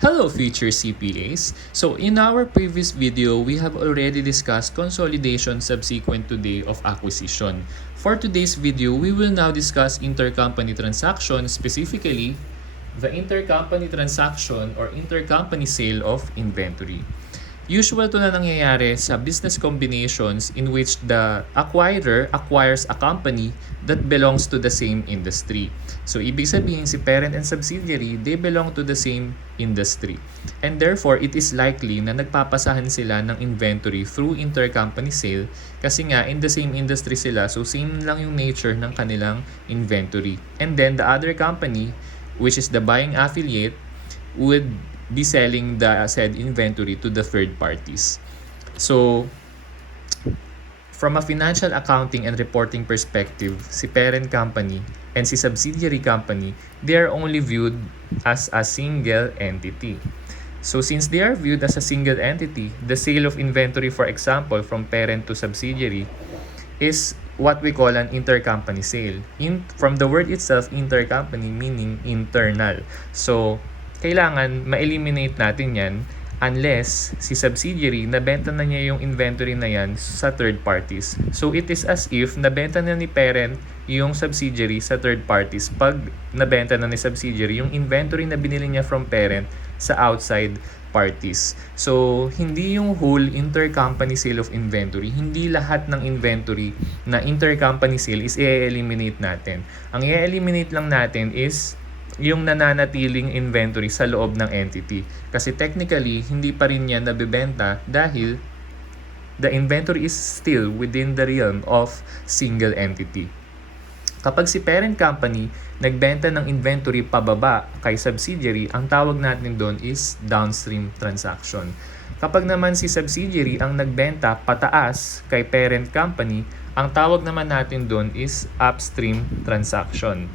Hello future CPAs! So in our previous video, we have already discussed consolidation subsequent to day of acquisition. For today's video, we will now discuss intercompany transaction, specifically the intercompany transaction or intercompany sale of inventory. Usual to na nangyayari sa business combinations in which the acquirer acquires a company that belongs to the same industry. So, ibig sabihin si parent and subsidiary, they belong to the same industry. And therefore, it is likely na nagpapasahan sila ng inventory through intercompany sale kasi nga in the same industry sila, so same lang yung nature ng kanilang inventory. And then, the other company, which is the buying affiliate, would be selling the said inventory to the third parties. So, from a financial accounting and reporting perspective, si parent company and si subsidiary company, they are only viewed as a single entity. So, since they are viewed as a single entity, the sale of inventory, for example, from parent to subsidiary is what we call an intercompany sale. From the word itself, intercompany meaning internal. So, kailangan ma-eliminate natin yan unless si subsidiary nabenta na niya yung inventory na yan sa third parties. So it is as if nabenta na ni parent yung subsidiary sa third parties pag nabenta na ni subsidiary yung inventory na binili niya from parent sa outside parties. So, hindi yung whole intercompany sale of inventory, hindi lahat ng inventory na intercompany sale is i-eliminate natin. Ang i-eliminate lang natin is yung nananatiling inventory sa loob ng entity. Kasi technically, hindi pa rin yan nabibenta dahil the inventory is still within the realm of single entity. Kapag si parent company nagbenta ng inventory pababa kay subsidiary, ang tawag natin doon is downstream transaction. Kapag naman si subsidiary ang nagbenta pataas kay parent company, ang tawag naman natin doon is upstream transaction.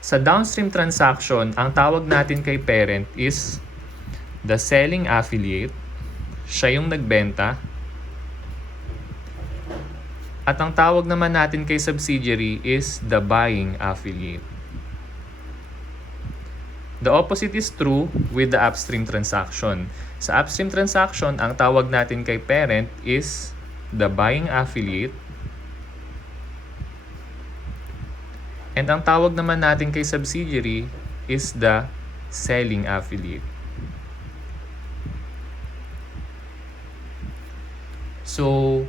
Sa downstream transaction, ang tawag natin kay parent is the selling affiliate. Siya yung nagbenta. At ang tawag naman natin kay subsidiary is the buying affiliate. The opposite is true with the upstream transaction. Sa upstream transaction, ang tawag natin kay parent is the buying affiliate. And ang tawag naman natin kay subsidiary is the selling affiliate. So,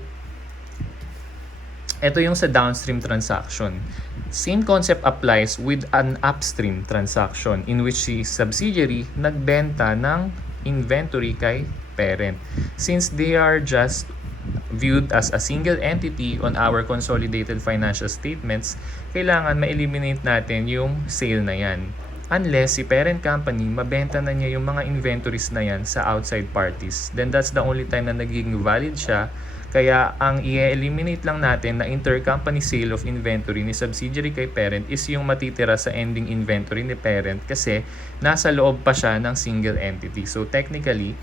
ito yung sa downstream transaction. Same concept applies with an upstream transaction in which si subsidiary nagbenta ng inventory kay parent. Since they are just viewed as a single entity on our consolidated financial statements, kailangan ma-eliminate natin yung sale na yan. Unless si parent company, mabenta na niya yung mga inventories na yan sa outside parties. Then that's the only time na nagiging valid siya. Kaya ang i-eliminate lang natin na intercompany sale of inventory ni subsidiary kay parent is yung matitira sa ending inventory ni parent kasi nasa loob pa siya ng single entity. So technically,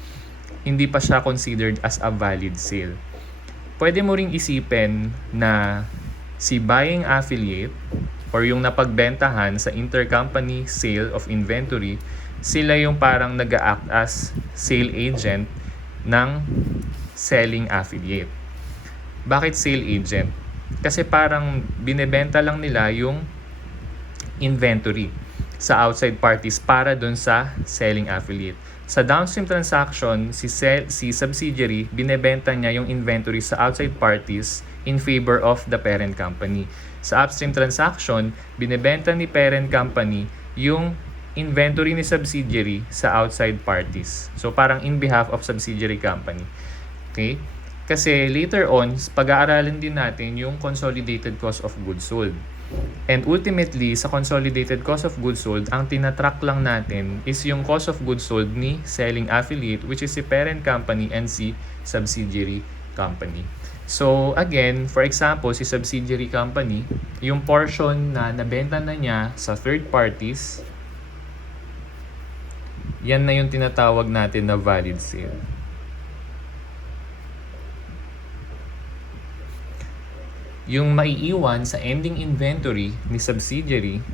hindi pa siya considered as a valid sale. Pwede mo ring isipin na si buying affiliate or yung napagbentahan sa intercompany sale of inventory, sila yung parang nag-act as sale agent ng selling affiliate. Bakit sale agent? Kasi parang binebenta lang nila yung inventory sa outside parties para dun sa selling affiliate. Sa downstream transaction, si subsidiary, binebenta niya yung inventory sa outside parties in favor of the parent company. Sa upstream transaction, binebenta ni parent company yung inventory ni subsidiary sa outside parties. So parang in behalf of subsidiary company. Okay? Kasi later on, pag-aaralan din natin yung consolidated cost of goods sold. And ultimately, sa consolidated cost of goods sold, ang tinatrack lang natin is yung cost of goods sold ni selling affiliate, which is si parent company and si subsidiary company. So again, for example, si subsidiary company, yung portion na nabenta na niya sa third parties, yan na yung tinatawag natin na valid sale. Yung maiiwan sa ending inventory ni subsidiary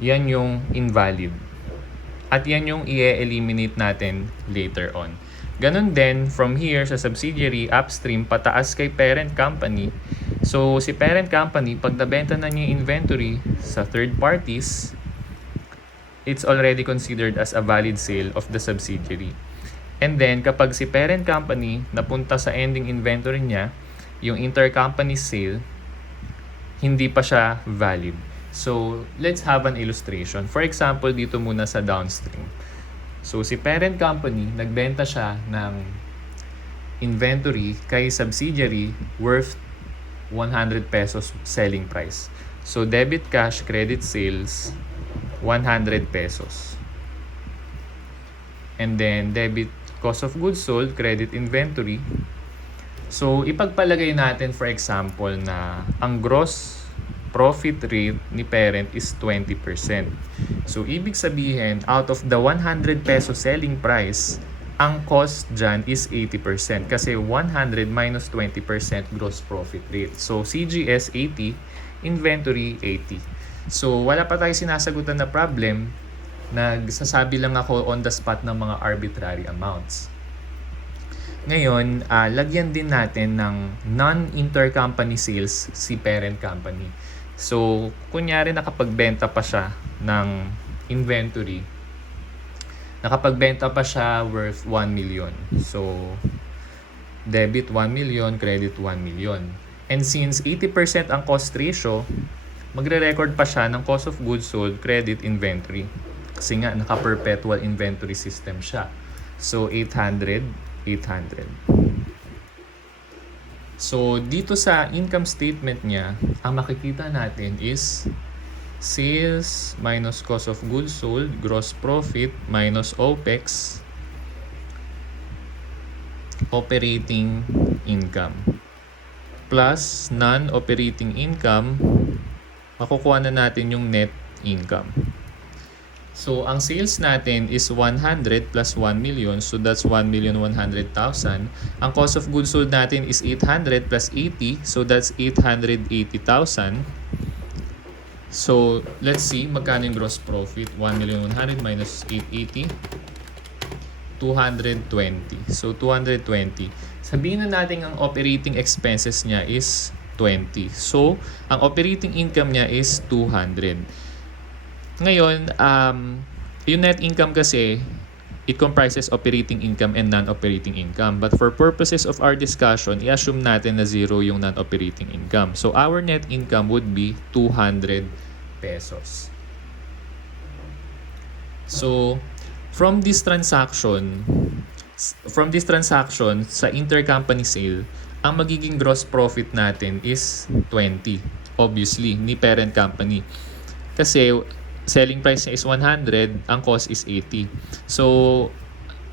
Yan yung invalid. At yan yung i-eliminate natin later on. Ganun din, from here sa subsidiary, upstream, pataas kay parent company. So, si parent company, pag nabenta na niya yung inventory sa third parties, it's already considered as a valid sale of the subsidiary. And then, kapag si parent company napunta sa ending inventory niya, yung intercompany sale, hindi pa siya valid. So, let's have an illustration. For example, dito muna sa downstream. So, si parent company, nagbenta siya ng inventory kay subsidiary worth 100 pesos selling price. So, debit cash, credit sales, 100 pesos. And then, debit cost of goods sold, credit inventory. So, ipagpalagay natin for example na ang gross profit rate ni parent is 20%. So, ibig sabihin, out of the 100 peso selling price, ang cost dyan is 80% kasi 100 minus 20% gross profit rate. So, CGS 80, inventory 80. So, wala pa tayo sinasagutan na problem. Nagsasabi lang ako on the spot ng mga arbitrary amounts. Ngayon, lagyan din natin ng non-intercompany sales si parent company. So, kunyari nakapagbenta pa siya ng inventory. Nakapagbenta pa siya worth 1 million. So, debit 1 million, credit 1 million. And since 80% ang cost ratio, magre-record pa siya ng cost of goods sold, credit, inventory. Kasi nga, naka-perpetual inventory system siya. So, 800, 800. So, dito sa income statement niya, ang makikita natin is sales minus cost of goods sold, gross profit minus OPEX, operating income, plus non-operating income, makukuha na natin yung net income. So, ang sales natin is 100 plus 1 million. So, that's 1,100,000. Ang cost of goods sold natin is 800 plus 80. So, that's 880,000. So, let's see magkano yung gross profit. 1,100,000 minus 880. 220. So, 220. Sabihin na natin ang operating expenses niya is 20. So, ang operating income niya is 200. Ngayon, yung net income kasi, it comprises operating income and non-operating income. But for purposes of our discussion, i-assume natin na zero yung non-operating income. So, our net income would be 200 pesos. So, from this transaction sa intercompany sale, ang magiging gross profit natin is 20. Obviously, ni parent company. Kasi, selling price niya is 100, ang cost is 80. So,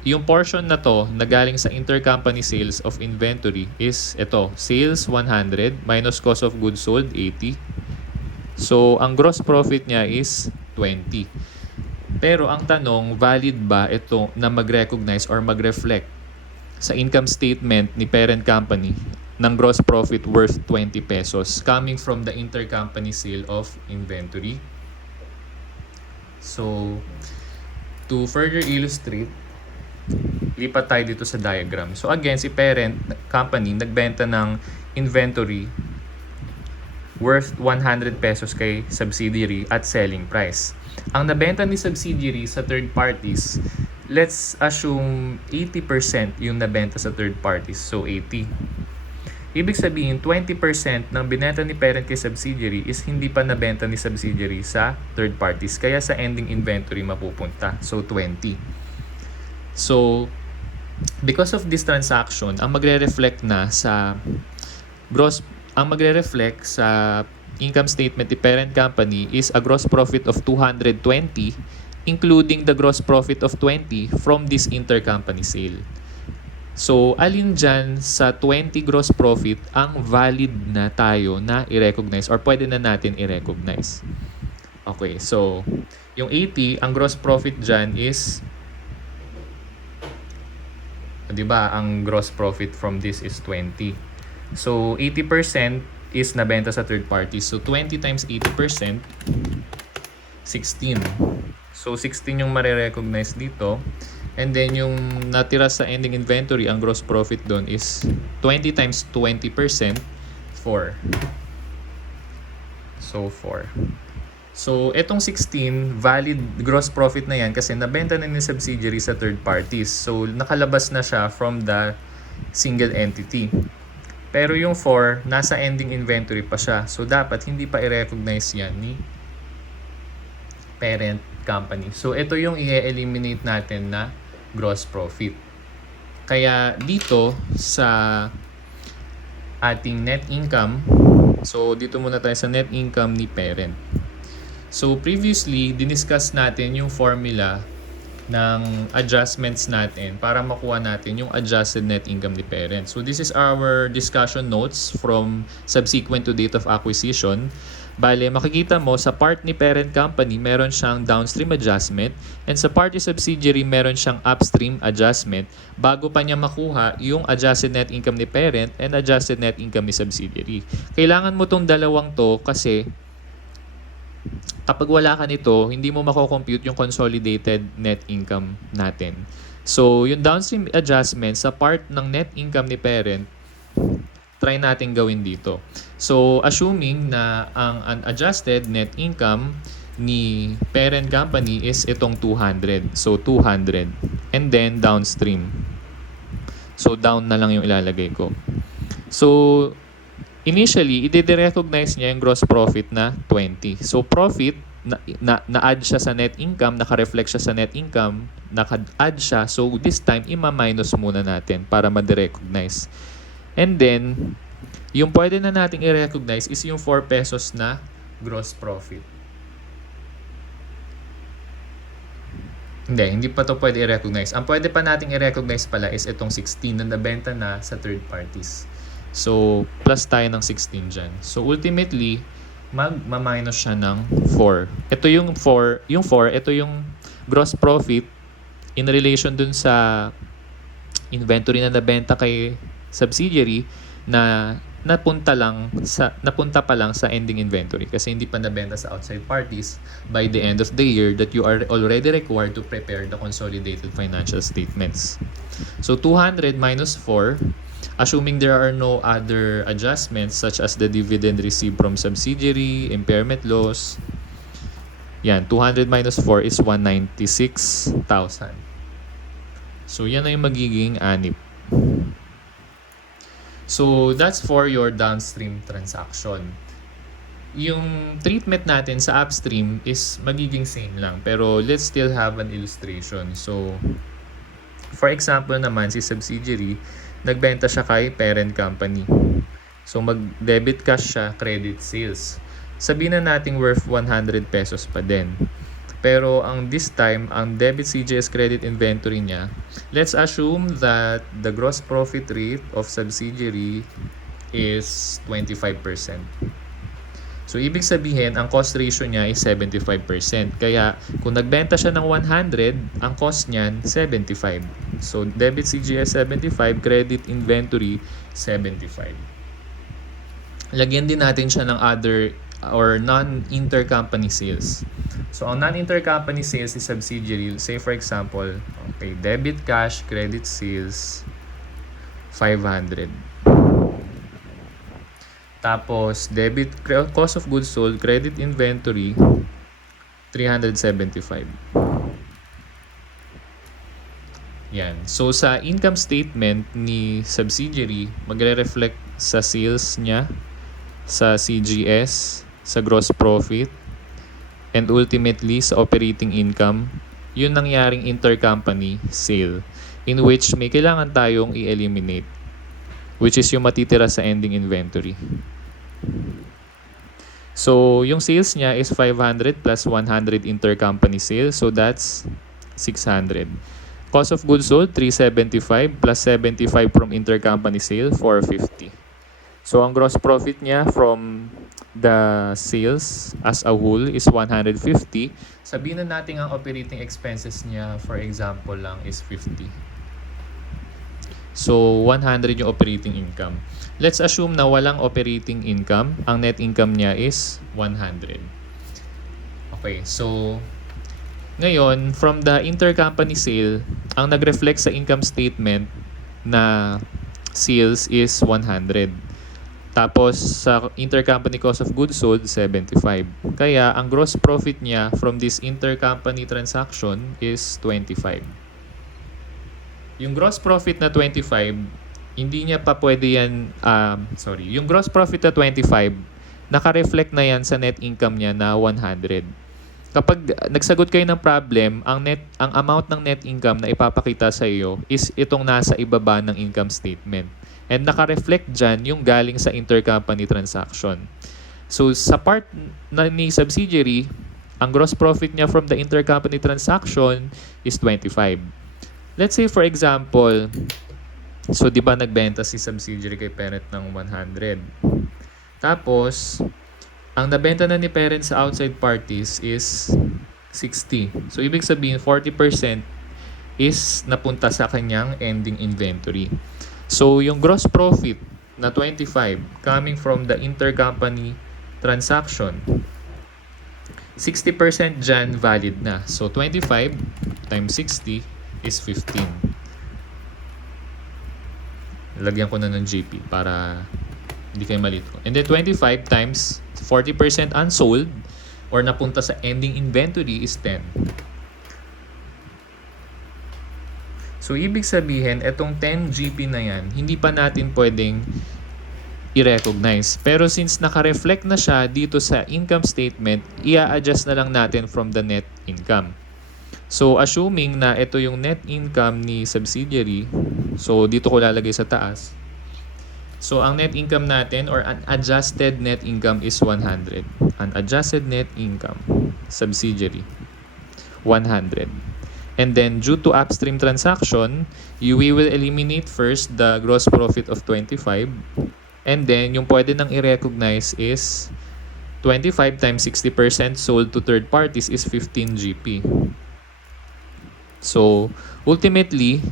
yung portion na to na galing sa intercompany sales of inventory is ito, sales 100 minus cost of goods sold 80. So, ang gross profit niya is 20. Pero ang tanong, valid ba ito na mag-recognize or mag-reflect sa income statement ni parent company ng gross profit worth 20 pesos coming from the intercompany sale of inventory? So, to further illustrate, lipat tayo dito sa diagram. So again, si parent company nagbenta ng inventory worth 100 pesos kay subsidiary at selling price. Ang nabenta ni subsidiary sa third parties, let's assume 80% yung nabenta sa third parties. So 80. Ibig sabihin, 20% ng binenta ni parent kay subsidiary is hindi pa nabenta ni subsidiary sa third parties. Kaya sa ending inventory mapupunta. So, 20. So, because of this transaction, ang magre-reflect na sa income statement ni parent company is a gross profit of 220, including the gross profit of 20 from this intercompany sale. So, alin dyan sa 20 gross profit ang valid na tayo na i-recognize or pwede na natin i-recognize? Okay, so, yung 80, ang gross profit dyan is, diba, ang gross profit from this is 20. So, 80% is nabenta sa third party. So, 20 times 80%, 16. So 16 yung marirecognize dito. And then yung natira sa ending inventory, ang gross profit doon is 20 times 20%, 4. So 4. So etong 16, valid gross profit na yan kasi nabenta na ni subsidiary sa third parties. So nakalabas na siya from the single entity. Pero yung 4, nasa ending inventory pa siya. So dapat hindi pa i-recognize yan ni parent company. So ito yung i-eliminate natin na gross profit. Kaya dito sa ating net income, so dito muna tayo sa net income ni parent. So previously, diniscuss natin yung formula ng adjustments natin para makuha natin yung adjusted net income ni parent. So this is our discussion notes from subsequent to date of acquisition. Bale, makikita mo sa part ni parent company, meron siyang downstream adjustment, and sa part ni subsidiary, meron siyang upstream adjustment bago pa niya makuha yung adjusted net income ni parent and adjusted net income ni subsidiary. Kailangan mo tong dalawang to kasi kapag wala ka nito, hindi mo mako-compute yung consolidated net income natin. So, yung downstream adjustment sa part ng net income ni parent, try natin gawin dito. So, assuming na ang unadjusted net income ni parent company is itong 200. So, 200. And then, downstream. So, down na lang yung ilalagay ko. So, initially, i-recognize niya yung gross profit na 20. So, profit, na-add siya sa net income, naka-reflect siya sa net income, naka-add siya. So, this time, ima-minus muna natin para ma-recognize. And then, yung pwede na nating i-recognize is yung 4 pesos na gross profit. Hindi pa to pwede i-recognize. Ang pwede pa nating i-recognize pala is itong 16 na nabenta na sa third parties. So, plus tayo ng 16 dyan. So, ultimately, mag-minus siya ng 4. Ito yung 4. Yung 4, ito yung gross profit in relation dun sa inventory na nabenta kay subsidiary na napunta pa lang sa ending inventory kasi hindi pa nabenta sa outside parties by the end of the year that you are already required to prepare the consolidated financial statements. So 200 minus 4, assuming there are no other adjustments such as the dividend received from subsidiary, impairment loss. Yan, 200 minus 4 is 196,000. So yan ay magiging anip. So, that's for your downstream transaction. Yung treatment natin sa upstream is magiging same lang. Pero, let's still have an illustration. So, for example naman, si subsidiary, nagbenta siya kay parent company. So, mag-debit cash siya, credit sales. Sabihin na natin worth 100 pesos pa din. Pero ang this time, ang debit CGS credit inventory niya, let's assume that the gross profit rate of subsidiary is 25%. So, ibig sabihin, ang cost ratio niya is 75%. Kaya, kung nagbenta siya ng 100, ang cost niyan, 75. So, debit CGS 75, credit inventory 75. Lagyan din natin siya ng other or non-intercompany sales. So, ang non-intercompany sales is subsidiary. Say for example, okay, debit cash, credit sales, 500. Tapos, debit cost of goods sold, credit inventory, 375. Yan. So, sa income statement ni subsidiary, magre-reflect sa sales niya, sa CGS, sa gross profit, and ultimately sa operating income, yun nangyaring intercompany sale in which may kailangan tayong i-eliminate, which is yung matitira sa ending inventory. So, yung sales niya is 500 plus 100 intercompany sales, so that's 600. Cost of goods sold, 375 plus 75 from intercompany sale, 450. So, ang gross profit niya from the sales as a whole is 150. Sabihin na natin ang operating expenses niya, for example lang, is 50. So, 100 yung operating income. Let's assume na walang operating income. Ang net income niya is 100. Okay, so ngayon, from the intercompany sale, ang nag-reflect sa income statement na sales is 100. Tapos sa intercompany cost of goods sold, 75. Kaya ang gross profit niya from this intercompany transaction is 25. Yung gross profit na 25, hindi niya pa pwede yan, yung gross profit na 25, naka-reflect na yan sa net income niya na 100. Kapag nagsagot kayo ng problem, ang amount ng net income na ipapakita sa iyo is itong nasa ibaba ng income statement. And naka-reflect dyan yung galing sa intercompany transaction. So sa part na ni subsidiary, ang gross profit niya from the intercompany transaction is 25. Let's say for example, so di ba nagbenta si subsidiary kay parent ng 100. Tapos, ang nabenta na ni parent sa outside parties is 60. So, ibig sabihin, 40% is napunta sa kanyang ending inventory. So, yung gross profit na 25 coming from the intercompany transaction, 60% dyan valid na. So, 25 times 60 is 15. Lagyan ko na ng GP para hindi kayo malito. And then 25 times 40% unsold or napunta sa ending inventory is 10. So, ibig sabihin, itong 10 GP na yan, hindi pa natin pwedeng i-recognize. Pero since naka-reflect na siya dito sa income statement, i-adjust na lang natin from the net income. So, assuming na ito yung net income ni subsidiary, so dito ko lalagay sa taas. So, ang net income natin or an adjusted net income is 100. An adjusted net income, subsidiary, 100. And then, due to upstream transaction, we will eliminate first the gross profit of 25. And then, yung pwede nang i-recognize is 25 times 60% sold to third parties is 15 GP. So, ultimately,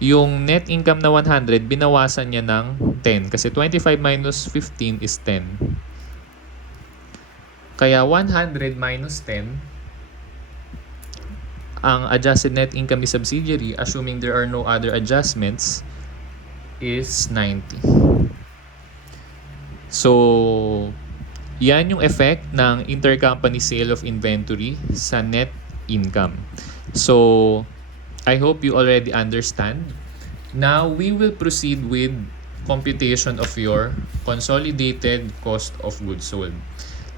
yung net income na 100, binawasan niya ng 10. Kasi 25 minus 15 is 10. Kaya 100 minus 10, ang adjusted net income ni subsidiary, assuming there are no other adjustments, is 90. So, yan yung effect ng intercompany sale of inventory sa net income. So, I hope you already understand. Now, we will proceed with computation of your consolidated cost of goods sold.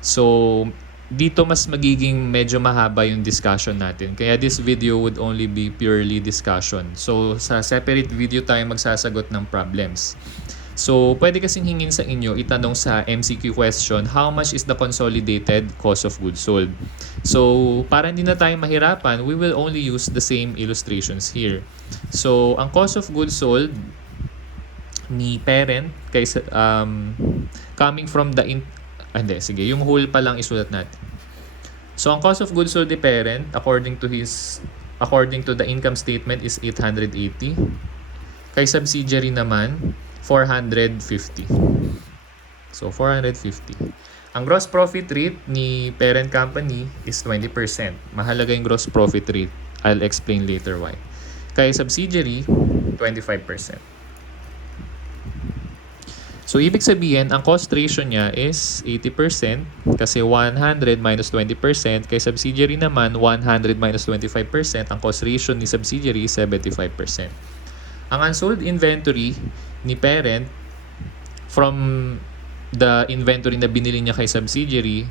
So, dito mas magiging medyo mahaba yung discussion natin. Kaya this video would only be purely discussion. So, sa separate video tayo magsasagot ng problems. So, pwede kasing hingin sa inyo, itanong sa MCQ question, how much is the consolidated cost of goods sold? So, para hindi na tayo mahirapan, we will only use the same illustrations here. So, ang cost of goods sold ni parent, coming from the yung whole pa lang isulat natin. So, ang cost of goods sold ni parent, according to the income statement is 880. Kay subsidiary naman, 450. So, 450. Ang gross profit rate ni parent company is 20%. Mahalaga yung gross profit rate. I'll explain later why. Kay subsidiary, 25%. So, ibig sabihin, ang cost ratio niya is 80% kasi 100 minus 20%. Kay subsidiary naman, 100 minus 25%. Ang cost ratio ni subsidiary is 75%. Ang unsold inventory ni parent from the inventory na binili niya kay subsidiary,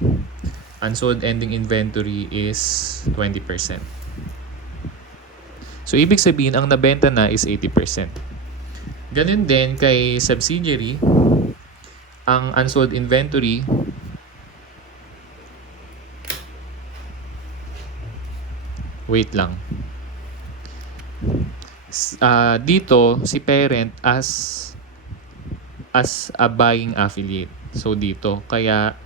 unsold ending inventory is 20%. So, ibig sabihin, ang nabenta na is 80%. Ganun din kay subsidiary, ang unsold inventory wait lang. Dito si parent as a buying affiliate. So dito, kaya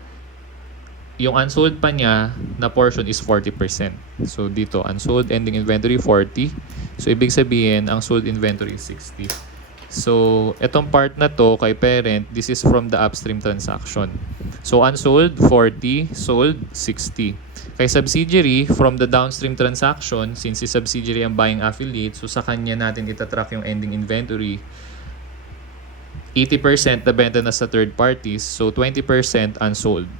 yung unsold pa niya na portion is 40%. So dito, unsold ending inventory 40. So ibig sabihin, ang sold inventory is 60. So etong part na to kay parent, this is from the upstream transaction. So unsold 40, sold 60. Kay subsidiary, from the downstream transaction, since si subsidiary ang buying affiliate, so sa kanya natin itatrack yung ending inventory. 80% nabenta na sa third parties, so 20% unsold.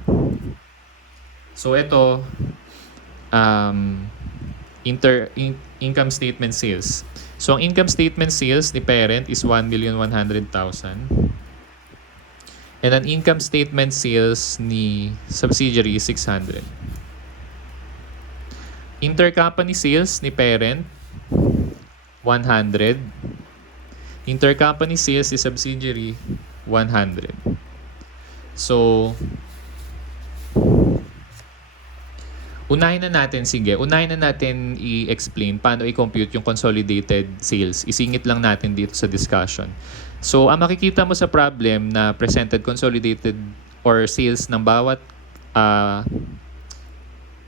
So ito, income statement sales. So ang income statement sales ni parent is 1,100,000. And ang income statement sales ni subsidiary is 600. Intercompany sales ni parent, 100. Intercompany sales ni subsidiary, 100. So, unahin na natin i-explain paano i-compute yung consolidated sales. Isingit lang natin dito sa discussion. So, ang makikita mo sa problem na presented consolidated or sales ng bawat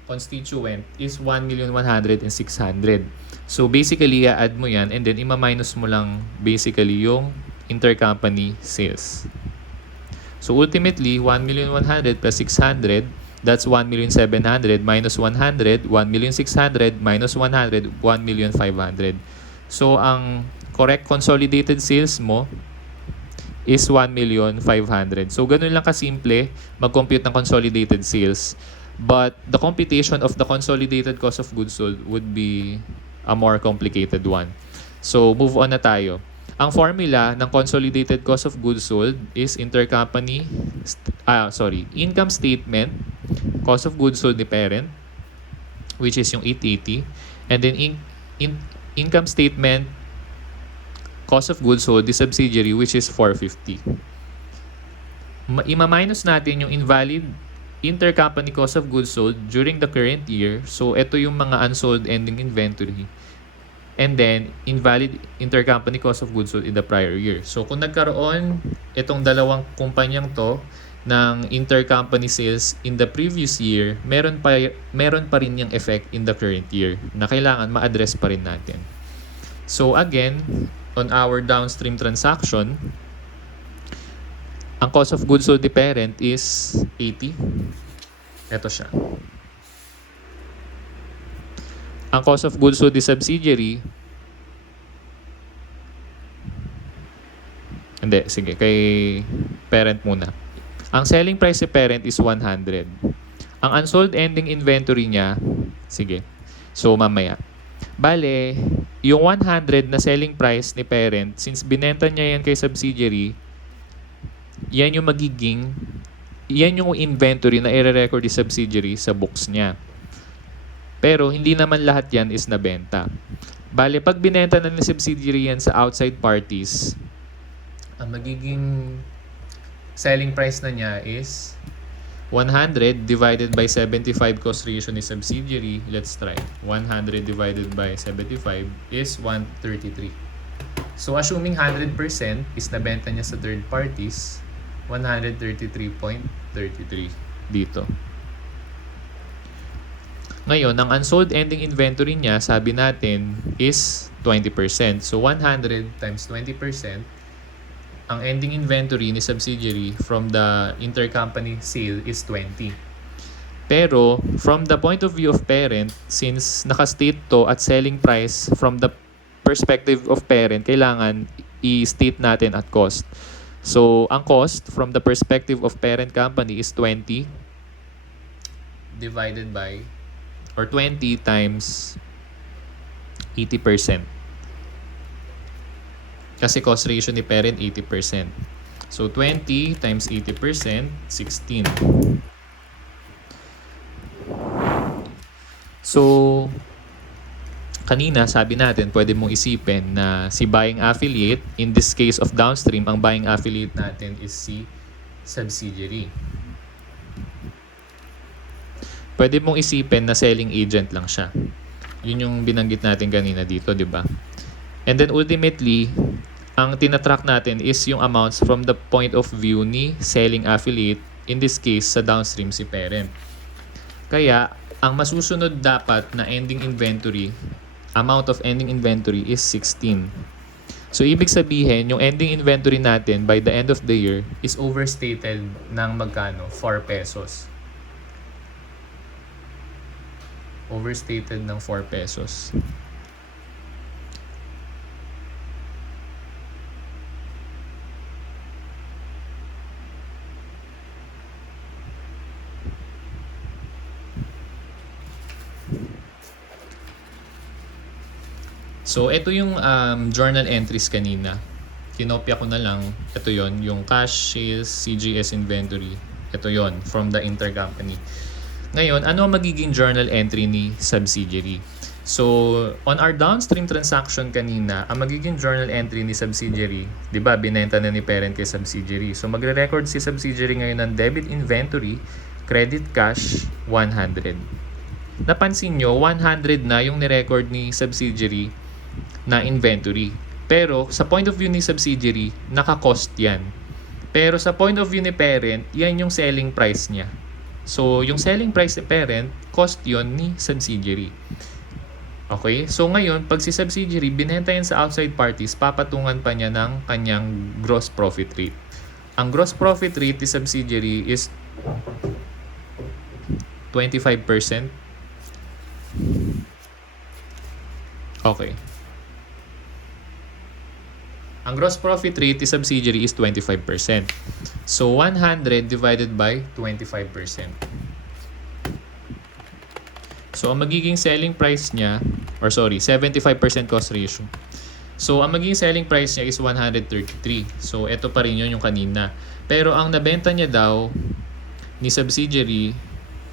constituent is 1,100,000 and 600. So, basically, i-add mo yan and then ima-minus mo lang basically yung intercompany sales. So, ultimately, 1,100,000 plus 600, that's 1,700,000 minus 100, 1,600,000 minus 100, 1,500,000. So, ang correct consolidated sales mo is 1,500,000. So, ganun lang kasimple mag-compute ng consolidated sales. But the computation of the consolidated cost of goods sold would be a more complicated one. So, move on na tayo. Ang formula ng consolidated cost of goods sold is income statement cost of goods sold ni parent, which is yung 880, and then income statement cost of goods sold ni subsidiary, which is 450. Ima-minus natin yung invalid intercompany cost of goods sold during the current year. So, ito yung mga unsold ending inventory. And then, invalid intercompany cost of goods sold in the prior year. So, kung nagkaroon itong dalawang kumpanyang to ng intercompany sales in the previous year, meron pa rin yung effect in the current year na kailangan ma-address pa rin natin. So, again, on our downstream transaction, ang cost of goods sold ni parent is 80. Ito siya. Ang cost of goods sold ni subsidiary, hindi, sige, kay parent muna. Ang selling price ni parent is 100. Ang unsold ending inventory niya, sige, so mamaya. Bale, yung 100 na selling price ni parent, since binenta niya yan kay subsidiary, yan yung inventory na i-record ni subsidiary sa books niya. Pero hindi naman lahat yan is nabenta. Bale, pag binenta na ni subsidiary yan sa outside parties, ang magiging selling price na niya is 100 divided by 75 cost ratio ni subsidiary. Let's try. 100 divided by 75 is 133. So, assuming 100% is nabenta niya sa third parties, 133.33 dito. Ngayon, ang unsold ending inventory niya, sabi natin, is 20%. So, 100 times 20%, ang ending inventory ni subsidiary from the intercompany sale is 20. Pero, from the point of view of parent, since nakastate to at selling price from the perspective of parent, kailangan i-state natin at cost. So, ang cost from the perspective of parent company is 20 divided by, or 20 times 80%. Kasi cost ratio ni parent 80%. So, 20 times 80%, 16. So, kanina sabi natin, pwede mong isipin na si buying affiliate, in this case of downstream, ang buying affiliate natin is si subsidiary. Pwede mong isipin na selling agent lang siya. Yun yung binanggit natin kanina dito, di ba? And then ultimately, ang tinatrack natin is yung amounts from the point of view ni selling affiliate, in this case, sa downstream si parent. Kaya, ang masusunod dapat na ending inventory, amount of ending inventory is 16. So, ibig sabihin, yung ending inventory natin by the end of the year is overstated ng magkano? 4 pesos. Overstated ng 4 pesos. So, ito yung journal entries kanina. Kinopya ko na lang. Ito yon, yung cash, sales, CGS inventory. Ito yon from the intercompany. Ngayon, ano ang magiging journal entry ni subsidiary? So, on our downstream transaction kanina, ang magiging journal entry ni subsidiary, di ba, binenta na ni parent kay subsidiary. So, magre-record si subsidiary ngayon ng debit inventory, credit cash, 100. Napansin nyo, 100 na yung nirecord ni subsidiary na inventory. Pero sa point of view ni subsidiary, naka-cost yan. Pero sa point of view ni parent, yan yung selling price niya. So, yung selling price ni parent, cost yon ni subsidiary. Okay? So, ngayon, pag si subsidiary, binenta yan sa outside parties, papatungan pa niya ng kanyang gross profit rate. Ang gross profit rate ni subsidiary is 25%. Okay. Ang gross profit rate ni subsidiary is 25%. So, 100 divided by 25%. So, ang magiging selling price niya, 75% cost ratio. So, ang magiging selling price niya is 133. So, ito pa rin yun yung kanina. Pero, ang nabenta niya daw ni subsidiary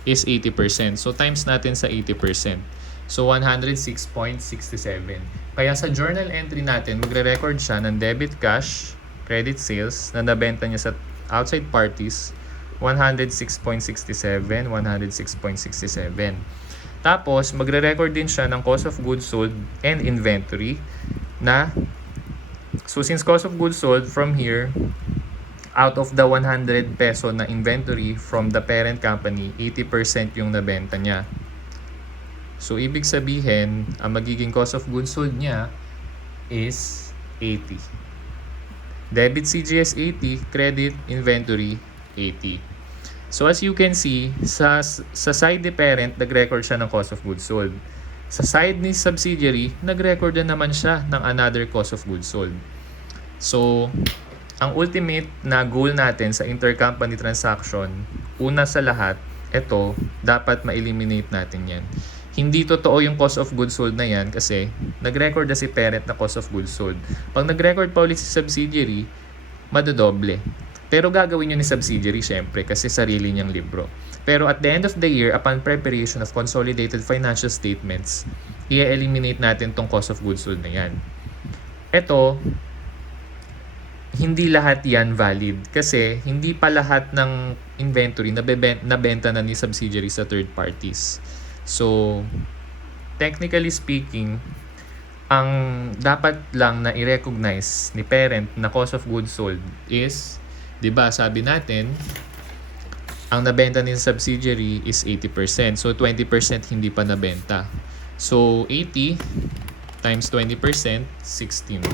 is 80%. So, times natin sa 80%. So, 106.67. Kaya sa journal entry natin, magre-record siya ng debit cash, credit sales, na nabenta niya sa outside parties, 106.67, 106.67. Tapos, magre-record din siya ng cost of goods sold and inventory na, so since cost of goods sold from here, out of the 100 peso na inventory from the parent company, 80% yung nabenta niya. So, ibig sabihin, ang magiging cost of goods sold niya is 80. Debit CGS 80, credit inventory 80. So, as you can see, sa side ni parent, nag-record siya ng cost of goods sold. Sa side ni subsidiary, nag-record na naman siya ng another cost of goods sold. So, ang ultimate na goal natin sa intercompany transaction, una sa lahat, ito, dapat ma-eliminate natin yan. Hindi totoo yung cost of goods sold na yan kasi nag-record na si parent na cost of goods sold. Pag nag-record pa ulit si subsidiary, madodoble. Pero gagawin yun ni subsidiary syempre kasi sarili niyang libro. Pero at the end of the year, upon preparation of consolidated financial statements, i-eliminate natin tong cost of goods sold na yan. Ito, hindi lahat yan valid kasi hindi pa lahat ng inventory nabenta na ni subsidiary sa third parties. So, technically speaking, ang dapat lang na i-recognize ni parent na cost of goods sold is, 'di ba, sabi natin, ang nabenta ni subsidiary is 80%. So, 20% hindi pa nabenta. So, 80 times 20%, 16.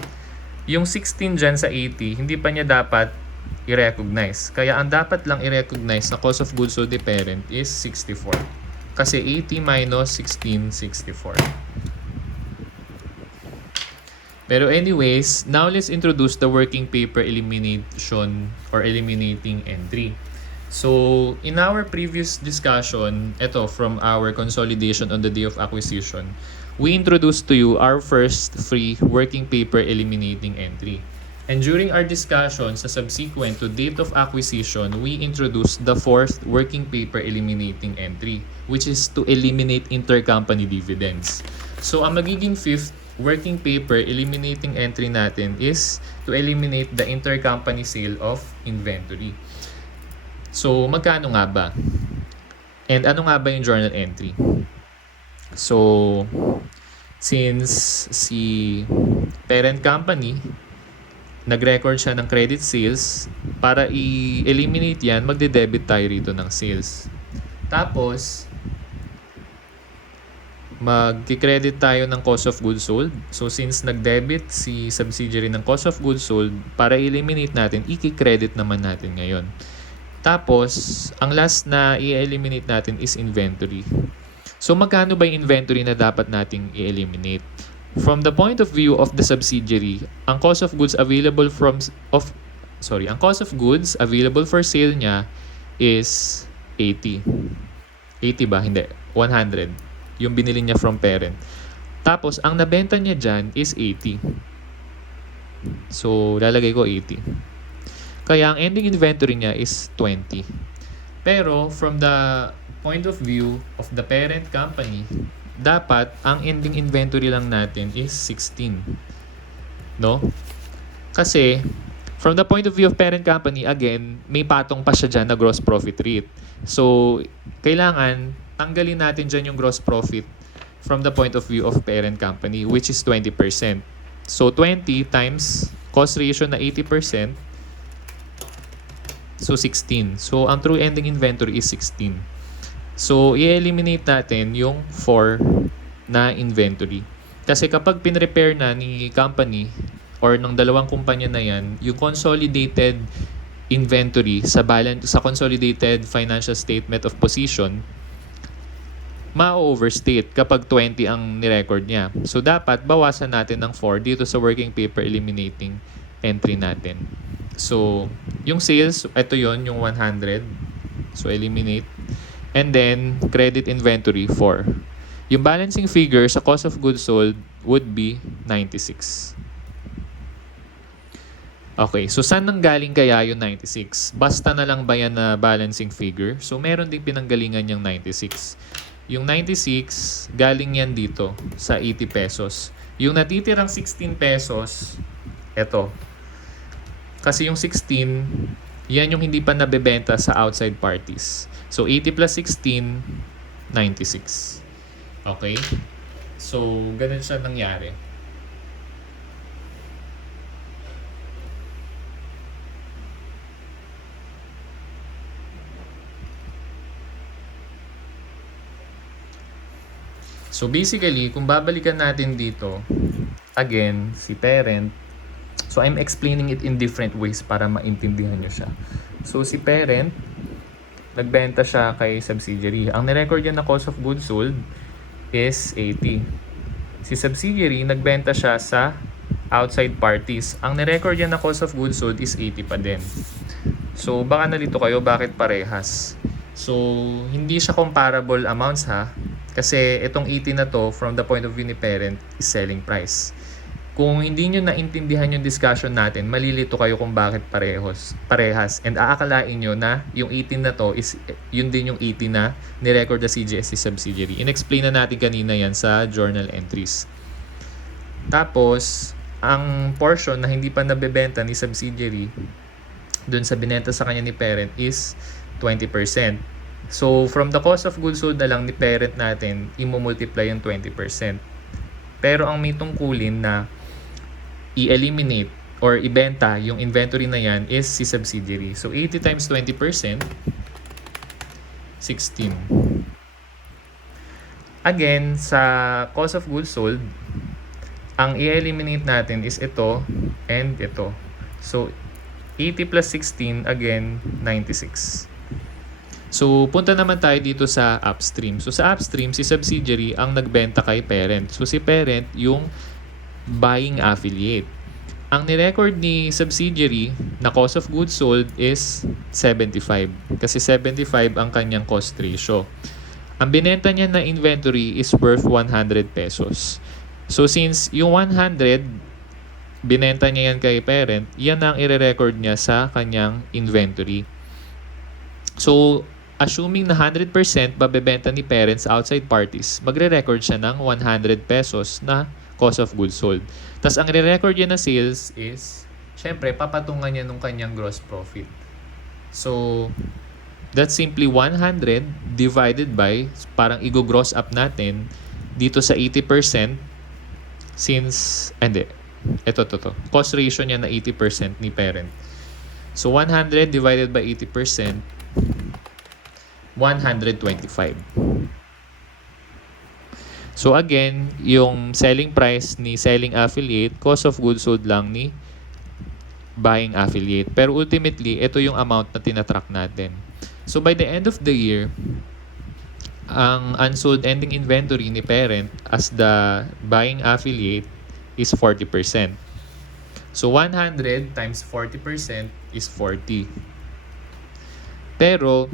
Yung 16 dyan sa 80, hindi pa niya dapat i-recognize. Kaya ang dapat lang i-recognize na cost of goods sold ni parent is 64. Kasi 80 minus 16, 64. Pero anyways, now let's introduce the working paper elimination or eliminating entry. So, in our previous discussion, ito from our consolidation on the day of acquisition, we introduced to you our first free working paper eliminating entry. And during our discussion sa subsequent to date of acquisition, we introduced the fourth working paper eliminating entry, which is to eliminate intercompany dividends. So, ang magiging fifth working paper eliminating entry natin is to eliminate the intercompany sale of inventory. So, magkano nga ba? And ano nga ba yung journal entry? So, since si parent company nag-record siya ng credit sales, para i-eliminate yan, magde-debit tayo rito ng sales. Tapos, mag-credit tayo ng cost of goods sold. So, since nag-debit si subsidiary ng cost of goods sold, para i-eliminate natin, i-credit naman natin ngayon. Tapos, ang last na i-eliminate natin is inventory. So magkano ba yung inventory na dapat nating i-eliminate? From the point of view of the subsidiary, ang cost of goods available ang cost of goods available for sale niya is 80. 80 ba? Hindi. 100. Yung binili niya from parent. Tapos, ang nabenta niya dyan is 80. So, lalagay ko 80. Kaya, ang ending inventory niya is 20. Pero, from the point of view of the parent company, dapat, ang ending inventory lang natin is 16. No? Kasi, from the point of view of parent company, again, may patong pa siya dyan na gross profit rate. So, kailangan tanggalin natin dyan yung gross profit from the point of view of parent company, which is 20%. So, 20 times cost ratio na 80%, so 16. So, ang true ending inventory is 16. So, i-eliminate natin yung 4 na inventory. Kasi kapag pinrepair na ni company or ng dalawang kumpanya na yan, yung consolidated inventory sa consolidated financial statement of position, ma-overstate kapag 20 ang nirecord niya. So, dapat bawasan natin ng 4 dito sa working paper eliminating entry natin. So, yung sales, ito yon yung 100. So, eliminate. And then, credit inventory 4. Yung balancing figure sa cost of goods sold would be 96. Okay, so saan nanggaling kaya yung 96? Basta na lang ba yan na balancing figure? So, meron ding pinanggalingan yung 96. Yung 96, galing yan dito sa 80 pesos. Yung natitirang 16 pesos, eto. Kasi yung 16, yan yung hindi pa nabebenta sa outside parties. So, 80 plus 16, 96. Okay? So, ganun siya nangyari. So basically, kung babalikan natin dito, again, si parent, so I'm explaining it in different ways para maintindihan nyo siya. So si parent, nagbenta siya kay subsidiary. Ang nirecord niya na cost of goods sold is 80. Si subsidiary, nagbenta siya sa outside parties. Ang nirecord niya na cost of goods sold is 80 pa din. So baka nalito kayo, bakit parehas? So hindi siya comparable amounts ha. Kasi itong 80 na to, from the point of view ni parent, is selling price. Kung hindi nyo naintindihan yung discussion natin, malilito kayo kung bakit parehas. And aakalain nyo na yung 18 na to, is yun din yung 80 na nirecord na CGST subsidiary. In-explain na natin kanina yan sa journal entries. Tapos, ang portion na hindi pa nabebenta ni subsidiary, dun sa binenta sa kanya ni parent is 20%. So, from the cost of goods sold na lang ni parent natin, i-multiply yung 20%. Pero ang may tungkulin na i-eliminate or ibenta yung inventory na yan is si subsidiary. So, 80 times 20%, 16. Again, sa cost of goods sold, ang i-eliminate natin is ito and ito. So, 80 plus 16, again, 96. So, punta naman tayo dito sa upstream. So, sa upstream, si subsidiary ang nagbenta kay parent. So, si parent yung buying affiliate. Ang nirecord ni subsidiary na cost of goods sold is 75. Kasi 75 ang kanyang cost ratio. Ang binenta niya na inventory is worth 100 pesos. So, since yung 100, binenta niya yan kay parent, yan ang i-record niya sa kanyang inventory. So, assuming na 100% babebenta ni parents outside parties, magre-record siya ng 100 pesos na cost of goods sold. Tapos ang re-record niya na sales is, syempre, papatungan niya nung kanyang gross profit. So, that's simply 100 divided by, parang i-gross up natin dito sa 80% since, ito. Cost ratio niya na 80% ni parent. So, 100 divided by 80%, 125. So again, yung selling price ni selling affiliate, cost of goods sold lang ni buying affiliate. Pero ultimately, ito yung amount na tinatrack natin. So by the end of the year, ang unsold ending inventory ni parent as the buying affiliate is 40%. So 100 times 40% is 40. Pero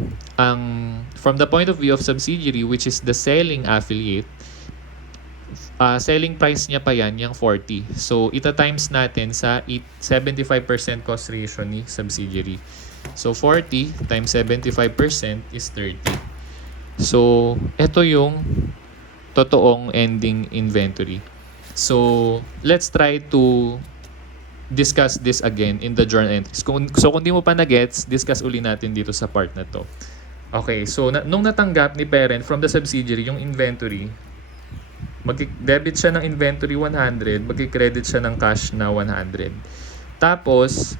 from the point of view of subsidiary, which is the selling affiliate, selling price niya pa yan, yung 40. So ita-times natin sa 75% cost ratio ni subsidiary. So 40 times 75% is 30. So ito yung totoong ending inventory. So let's try to discuss this again in the journal entries. Kung di mo pa na-gets, discuss uli natin dito sa part na to. Okay, so nung natanggap ni parent from the subsidiary yung inventory, mag-debit siya ng inventory 100, mag-credit siya ng cash na 100. Tapos,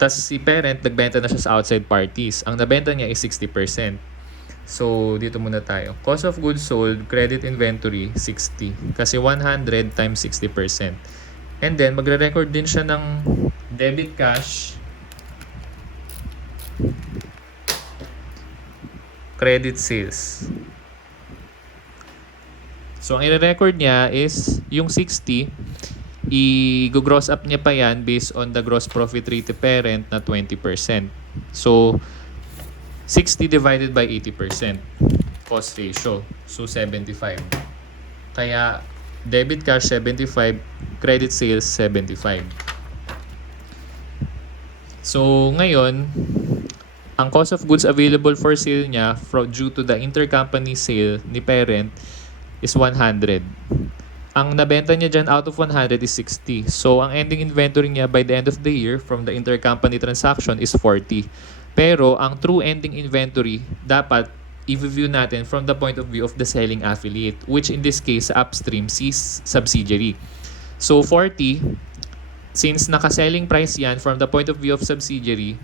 tas si parent, nagbenta na siya sa outside parties. Ang nabenta niya is 60%. So, dito muna tayo. Cost of goods sold, credit inventory, 60. Kasi 100 times 60%. And then, magre-record din siya ng debit cash, credit sales. So, ang i-record niya is yung 60, i-gross up niya pa yan based on the gross profit rate to parent na 20%. So, 60 divided by 80%. Cost ratio. So, 75. Kaya, debit cash 75, credit sales 75. So, ngayon, ang cost of goods available for sale niya due to the intercompany sale ni parent is 100. Ang nabenta niya dyan out of 100 is 60. So, ang ending inventory niya by the end of the year from the intercompany transaction is 40. Pero, ang true ending inventory, dapat i-view natin from the point of view of the selling affiliate, which in this case, upstream, sees subsidiary. So, 40, since naka-selling price yan from the point of view of subsidiary,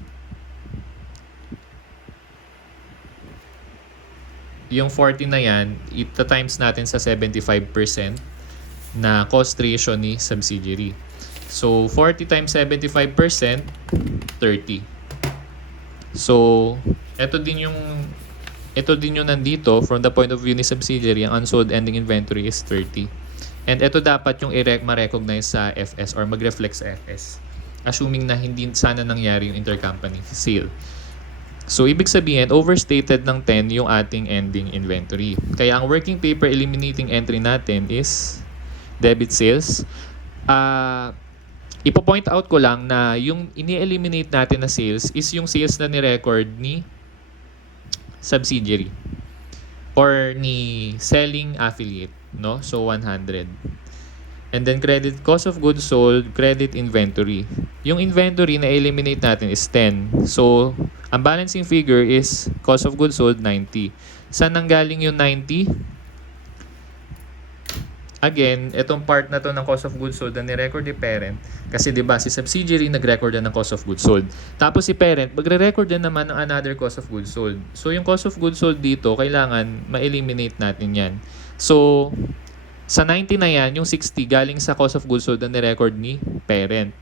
yung 40 na yan, ita-times natin sa 75% na cost ratio ni subsidiary. So, 40 times 75%, 30. So, ito din yung nandito from the point of view ni subsidiary, ang unsold ending inventory is 30. And ito dapat yung ma-recognize sa FS or mag-reflect sa FS. Assuming na hindi sana nangyari yung intercompany sale. So, ibig sabihin, overstated ng 10 yung ating ending inventory. Kaya ang working paper eliminating entry natin is debit sales. Ipo-point out ko lang na yung ini-eliminate natin na sales is yung sales na ni-record ni subsidiary or ni selling affiliate, no? So 100. And then credit cost of goods sold, credit inventory. Yung inventory na eliminate natin is 10. So ang balancing figure is cost of goods sold 90. Saan nanggaling yung 90? Again, itong part na to ng cost of goods sold na ni-record ni parent, kasi 'di ba si subsidiary nag-record na ng cost of goods sold. Tapos si parent magre-record din naman ng another cost of goods sold. So yung cost of goods sold dito, kailangan ma-eliminate natin 'yan. So sa 90 na 'yan, yung 60 galing sa cost of goods sold na ni-record ni parent.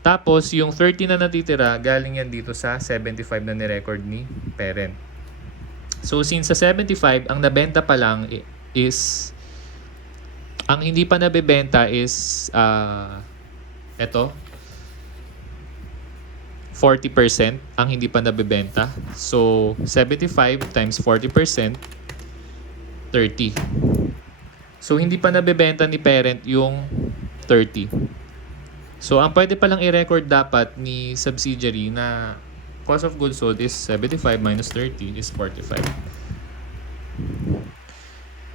Tapos yung 30 na natitira, galing yan dito sa 75 na ni-record ni parent. So since sa 75 ang nabenta pa lang is ang hindi pa nabebenta is eto 40% ang hindi pa nabebenta. So 75 times 40%, 30. So hindi pa nabebenta ni parent yung 30. So ang pwede pa lang i-record dapat ni subsidiary na cost of goods sold is 75 minus 30 is 45.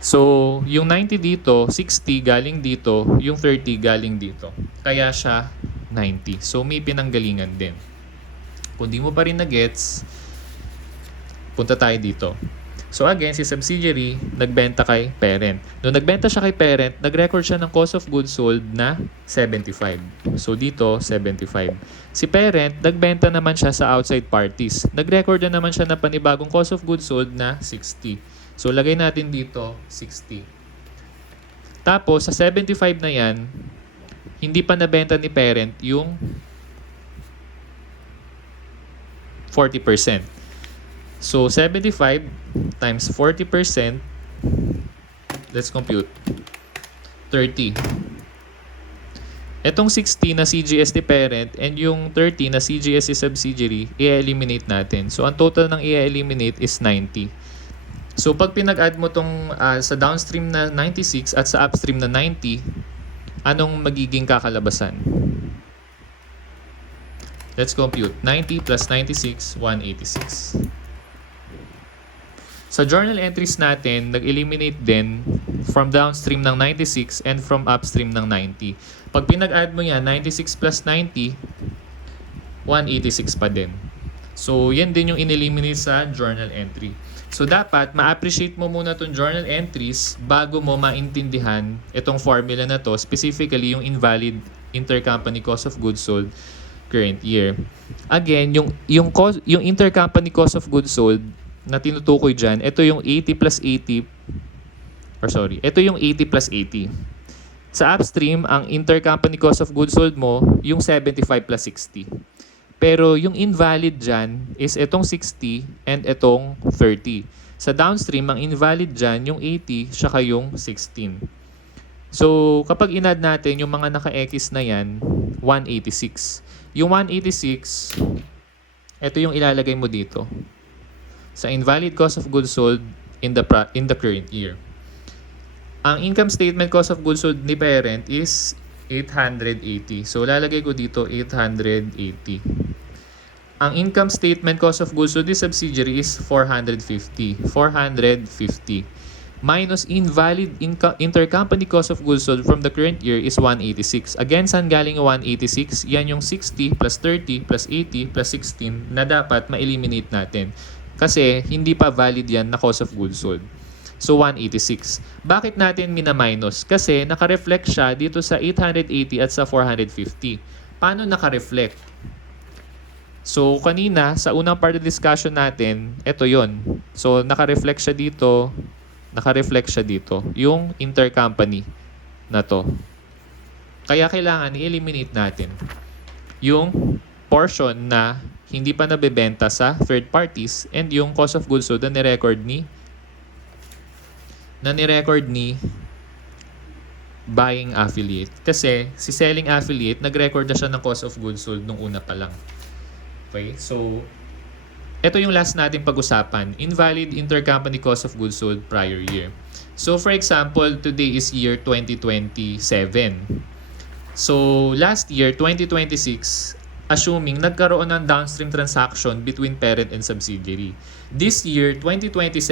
So, yung 90 dito, 60 galing dito, yung 30 galing dito. Kaya siya 90. So, may pinanggalingan din. Kung di mo pa rin na-gets, punta tayo dito. So, again, si subsidiary, nagbenta kay parent. Nung nagbenta siya kay parent, nag-record siya ng cost of goods sold na 75. So, dito, 75. Si parent, nagbenta naman siya sa outside parties. Nag-record na naman siya ng panibagong cost of goods sold na 60. So, lagay natin dito, 60. Tapos, sa 75 na yan, hindi pa nabenta ni parent yung 40%. So 75 times 40%, let's compute, 30. Etong 60 na CGS ni parent and yung 30 na CGS ni subsidiary, i-eliminate natin. So ang total ng i-eliminate is 90. So pag pinag-add mo tong sa downstream na 96 at sa upstream na 90, anong magiging kakalabasan? Let's compute. 90 plus 96, 186. Sa journal entries natin, nag-eliminate din from downstream ng 96 and from upstream ng 90. Pag pinag-add mo yan, 96 plus 90, 186 pa din. So, yan din yung in-eliminate sa journal entry. So, dapat ma-appreciate mo muna itong journal entries bago mo maintindihan itong formula na to, specifically yung invalid intercompany cost of goods sold current year. Again, yung intercompany cost of goods sold na tinutukoy dyan, ito yung 80 plus 80, ito yung 80 plus 80. Sa upstream, ang intercompany cost of goods sold mo, yung 75 plus 60. Pero yung invalid dyan is itong 60 and itong 30. Sa downstream, ang invalid dyan yung 80 saka yung 16. So, kapag inad natin yung mga naka-X na yan, 186. Yung 186, ito yung ilalagay mo dito sa invalid cost of goods sold in the current year. Ang income statement cost of goods sold ni parent is 880. So, lalagay ko dito 880. Ang income statement cost of goods sold ni subsidiary is 450. 450. Minus invalid intercompany cost of goods sold from the current year is 186. Again, saan galing yung 186? Yan yung 60 plus 30 plus 80 plus 16 na dapat ma-eliminate natin. Kasi hindi pa valid yan na cost of goods sold. So 186. Bakit natin mina-minus? Kasi naka-reflect siya dito sa 880 at sa 450. Paano naka-reflect? So kanina sa unang part of discussion natin, ito yon. So naka-reflect siya dito, yung intercompany na to. Kaya kailangan i-eliminate natin yung portion na hindi pa nabebenta sa third parties and yung cost of goods sold na ni-record ni buying affiliate. Kasi si selling affiliate, nag-record na siya ng cost of goods sold nung una pa lang. Okay? So, ito yung last nating pag-usapan. Invalid intercompany cost of goods sold prior year. So, for example, today is year 2027. So, last year, 2026, assuming nagkaroon ng downstream transaction between parent and subsidiary. This year, 2027,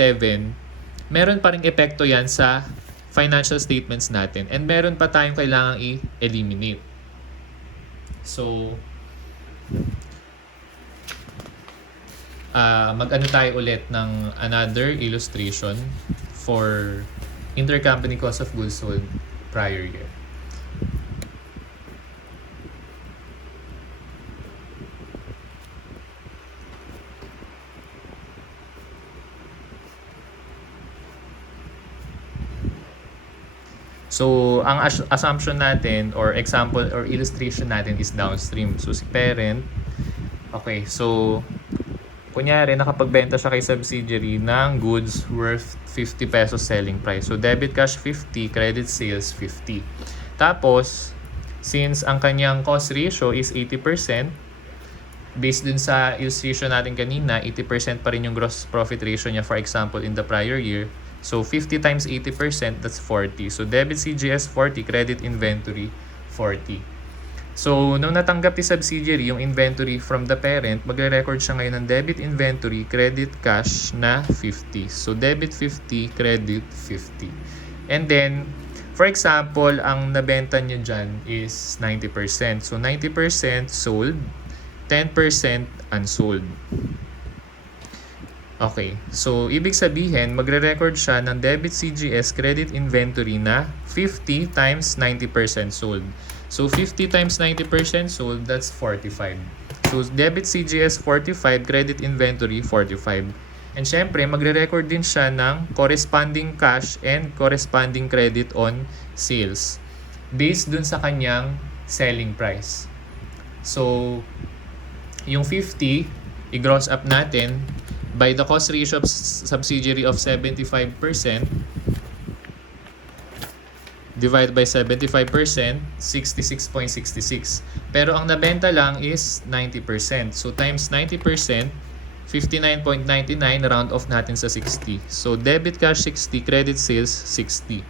meron pa ring epekto yan sa financial statements natin and meron pa tayong kailangang i-eliminate. So, mag-ano tayo ulit ng another illustration for intercompany cost of goods sold prior year. So, ang assumption natin or example or illustration natin is downstream. So, si parent, okay, so, kunyari, nakapagbenta siya kay subsidiary ng goods worth 50 pesos selling price. So, debit cash 50, credit sales 50. Tapos, since ang kanyang cost ratio is 80%, based dun sa illustration natin kanina, 80% pa rin yung gross profit ratio niya, for example, in the prior year. So, 50 times 80%, that's 40. So, debit CGS 40, credit inventory 40. So, nung natanggap ni subsidiary yung inventory from the parent, magre-record siya ngayon ng debit inventory, credit cash na 50. So, debit 50, credit 50. And then, for example, ang nabenta niya dyan is 90%. So, 90% sold, 10% unsold. Okay, so ibig sabihin, magre-record siya ng debit CGS credit inventory na 50 times 90% sold. So 50 times 90% sold, that's 45. So debit CGS 45, credit inventory 45. And syempre, magre-record din siya ng corresponding cash and corresponding credit on sales based dun sa kanyang selling price. So yung 50, i-gross up natin. by the cost ratio of subsidiary of 75% divided by 75%, 66.66. Pero ang nabenta lang is 90%. So times 90%, 59.99, round off natin sa 60. So debit cash 60, credit sales 60.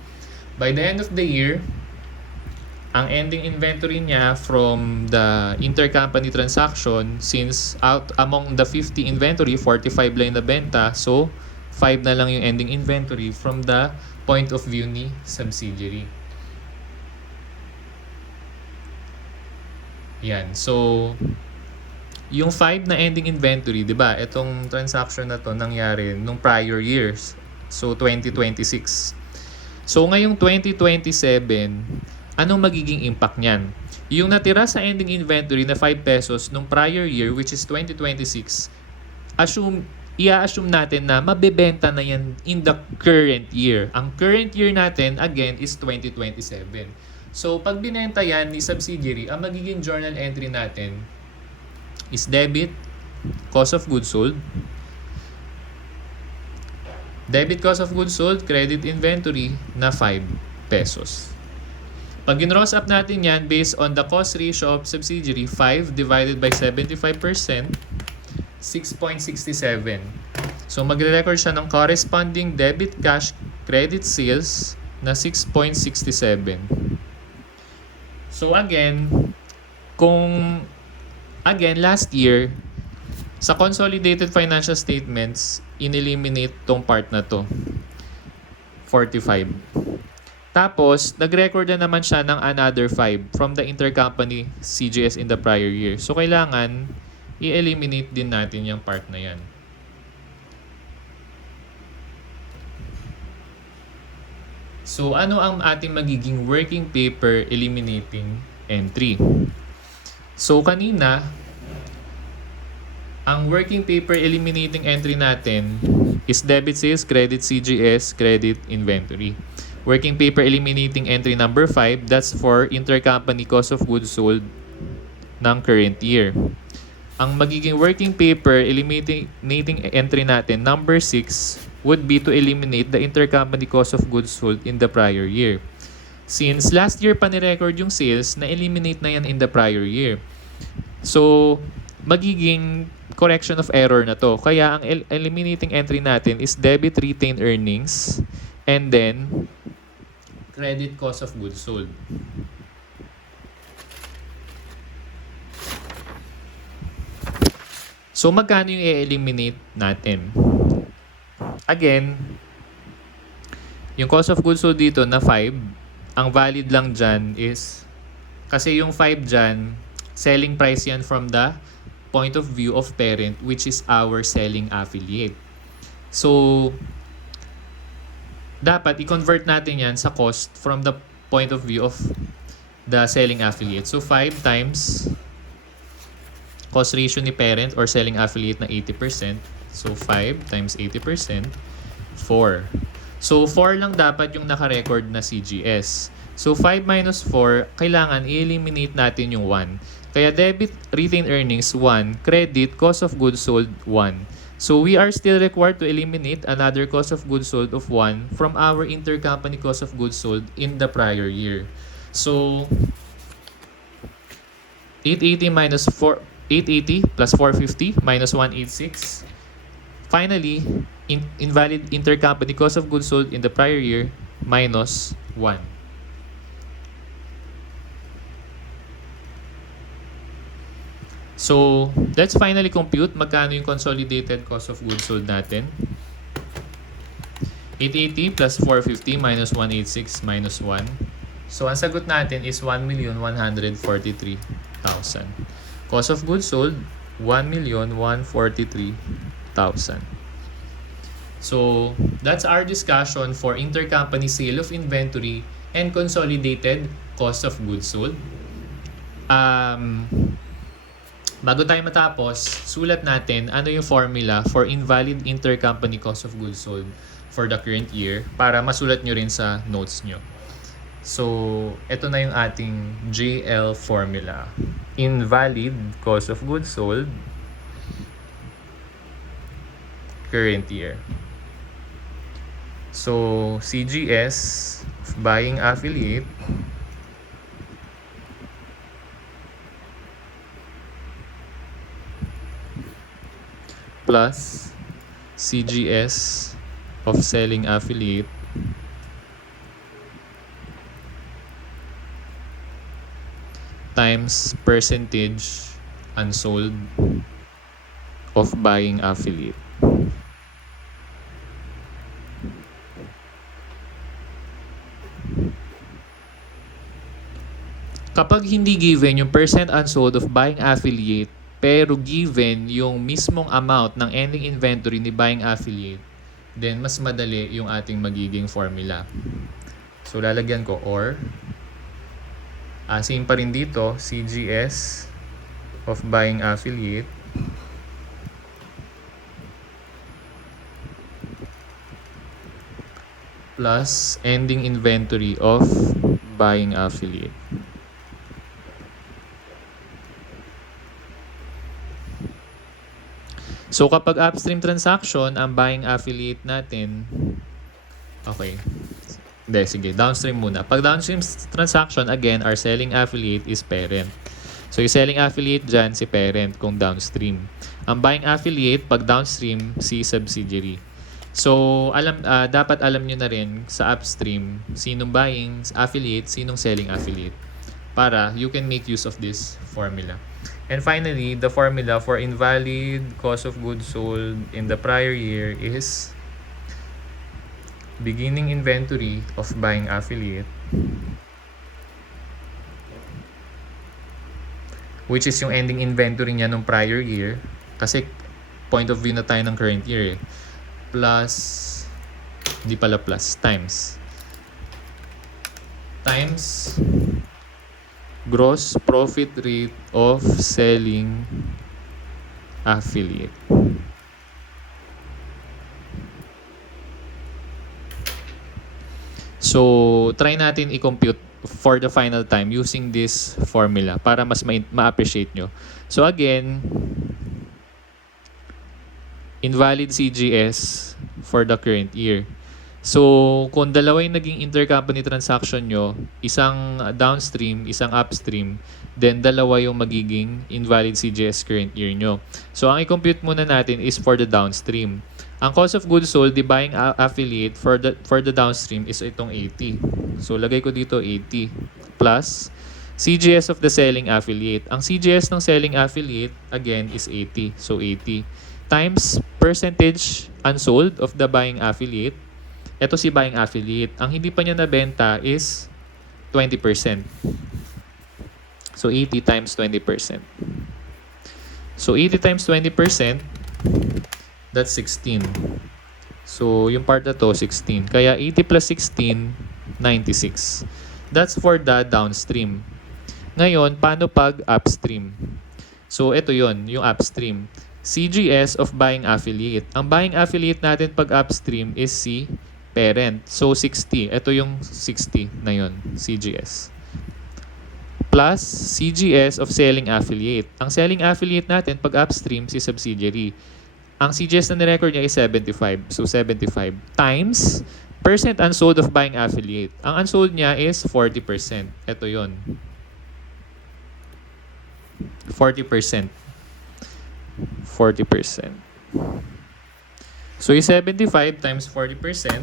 By the end of the year, ang ending inventory niya from the intercompany transaction, since out among the 50 inventory, 45 lang na benta, so 5 na lang yung ending inventory from the point of view ni subsidiary. Yan. So, yung 5 na ending inventory, di ba? Itong transaction na to nangyari nung prior years. So, 2026. So, ngayong 2027, anong magiging impact niyan? Yung natira sa ending inventory na 5 pesos nung prior year, which is 2026, i-assume natin na mabebenta na yan in the current year. Ang current year natin, again, is 2027. So, pag binenta yan ni subsidiary, ang magiging journal entry natin is debit cost of goods sold, debit cost of goods sold, credit inventory na 5 pesos. Pag ginross up natin yan based on the cost ratio of subsidiary, 5 divided by 75%, 6.67. So, magre-record siya ng corresponding debit cash credit sales na 6.67. So, last year, sa consolidated financial statements, in-eliminate tong part na to, 45. Tapos, nag-record na naman siya ng another 5 from the intercompany CGS in the prior year. So, kailangan i-eliminate din natin yung part na yan. So, ano ang ating magiging working paper eliminating entry? So, kanina, ang working paper eliminating entry natin is debit sales, credit CGS, credit inventory. Working paper eliminating entry number 5, that's for intercompany cost of goods sold ng current year. Ang magiging working paper eliminating entry natin, number 6, would be to eliminate the intercompany cost of goods sold in the prior year. Since last year pa ni-record yung sales, na-eliminate na yan in the prior year. So, magiging correction of error na to. Kaya ang eliminating entry natin is debit retained earnings and then credit cost of goods sold. So, magkano yung i-eliminate natin? Again, yung cost of goods sold dito na 5, ang valid lang dyan is, kasi yung 5 dyan, selling price yan from the point of view of parent, which is our selling affiliate. So, dapat i-convert natin yan sa cost from the point of view of the selling affiliate. So, 5 times cost ratio ni parent or selling affiliate na 80%. So, 5 times 80%, 4. So, 4 lang dapat yung naka-record na CGS. So, 5 minus 4, kailangan i-eliminate natin yung 1. Kaya debit retained earnings 1, credit cost of goods sold 1. So, we are still required to eliminate another cost of goods sold of 1 from our intercompany cost of goods sold in the prior year. So, 880 minus 4, 880 plus 450 minus 186. Finally, invalid intercompany cost of goods sold in the prior year minus 1. So, let's finally compute magkano yung consolidated cost of goods sold natin. 880 plus 450 minus 186 minus 1. So, ang sagot natin is 1,143,000. Cost of goods sold, 1,143,000. So, that's our discussion for intercompany sale of inventory and consolidated cost of goods sold. Bago tayo matapos, sulat natin ano yung formula for invalid intercompany cost of goods sold for the current year para masulat nyo rin sa notes nyo. So, ito na yung ating JL formula. Invalid cost of goods sold current year. So, CGS of buying affiliate plus CGS of selling affiliate times percentage unsold of buying affiliate. Kapag hindi given yung percent unsold of buying affiliate, pero given yung mismong amount ng ending inventory ni buying affiliate, then mas madali yung ating magiging formula. So, lalagyan ko or. Same pa rin dito, CGS of buying affiliate plus ending inventory of buying affiliate. So, kapag upstream transaction, ang buying affiliate natin, okay. Hindi, sige. Downstream muna. Pag downstream transaction, again, our selling affiliate is parent. So, yung selling affiliate dyan, si parent kung downstream. Ang buying affiliate, pag downstream, si subsidiary. So, dapat alam nyo na rin sa upstream, sinong buying affiliate, sinong selling affiliate. Para you can make use of this formula. And finally, the formula for invalid cost of goods sold in the prior year is beginning inventory of buying affiliate, which is yung ending inventory niya nung prior year, kasi point of view na tayo ng current year, plus, hindi pala plus, times gross profit rate of selling affiliate. So, try natin i-compute for the final time using this formula para mas ma-appreciate nyo. So, again, invalid CGS for the current year. So, kung dalawa yung naging intercompany transaction nyo, isang downstream, isang upstream, then dalawa yung magiging invalid CGS current year nyo. So, ang i-compute muna natin is for the downstream. Ang cost of goods sold, the buying affiliate for the downstream is itong 80. So, lagay ko dito 80 plus CGS of the selling affiliate. Ang CGS ng selling affiliate, again, is 80. So, 80 times percentage unsold of the buying affiliate. Ito si buying affiliate. Ang hindi pa niya nabenta is 20%. So, 80 times 20%. So, 80 times 20%, that's 16. So, yung part na to, 16. Kaya 80 plus 16, 96. That's for the downstream. Ngayon, paano pag upstream? So, ito yon yung upstream. CGS of buying affiliate. Ang buying affiliate natin pag upstream is si parent. So, 60. Ito yung 60 na yon, CGS. Plus, CGS of selling affiliate. Ang selling affiliate natin pag upstream si subsidiary. Ang CGS na nirecord niya is 75. So, 75 times percent unsold of buying affiliate. Ang unsold niya is 40%. Ito yon, 40%. 40%. So, yung 75 times 40%,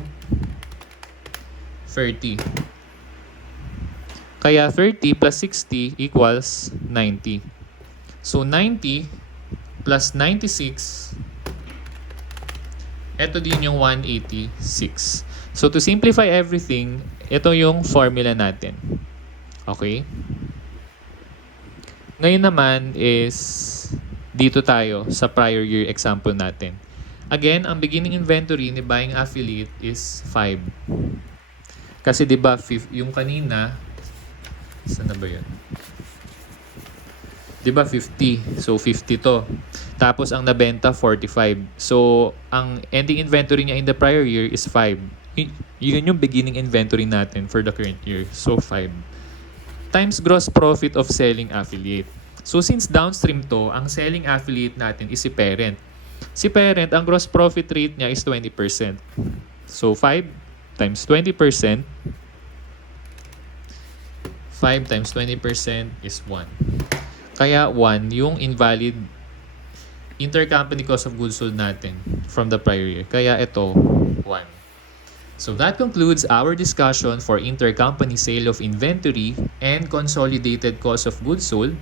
30. Kaya 30 plus 60 equals 90. So, 90 plus 96, ito din yung 186. So, to simplify everything, ito yung formula natin. Okay? Ngayon naman is dito tayo sa prior year example natin. Again, ang beginning inventory ni buying affiliate is 5. Kasi 'di ba yung kanina, saan na ba 'yun? 'Di ba 50? So 50 to. Tapos ang nabenta 45. So ang ending inventory niya in the prior year is 5. Yun yung beginning inventory natin for the current year. So 5 times gross profit of selling affiliate. So since downstream to, ang selling affiliate natin is si parent. Si parent, ang gross profit rate niya is 20%. So 5 times 20%, 5 times 20% is 1. Kaya 1 yung invalid intercompany cost of goods sold natin from the prior year. Kaya ito, 1. So that concludes our discussion for intercompany sale of inventory and consolidated cost of goods sold.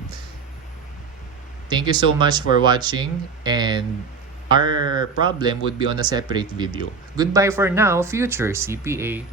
Thank you so much for watching, and our problem would be on a separate video. Goodbye for now, future CPA.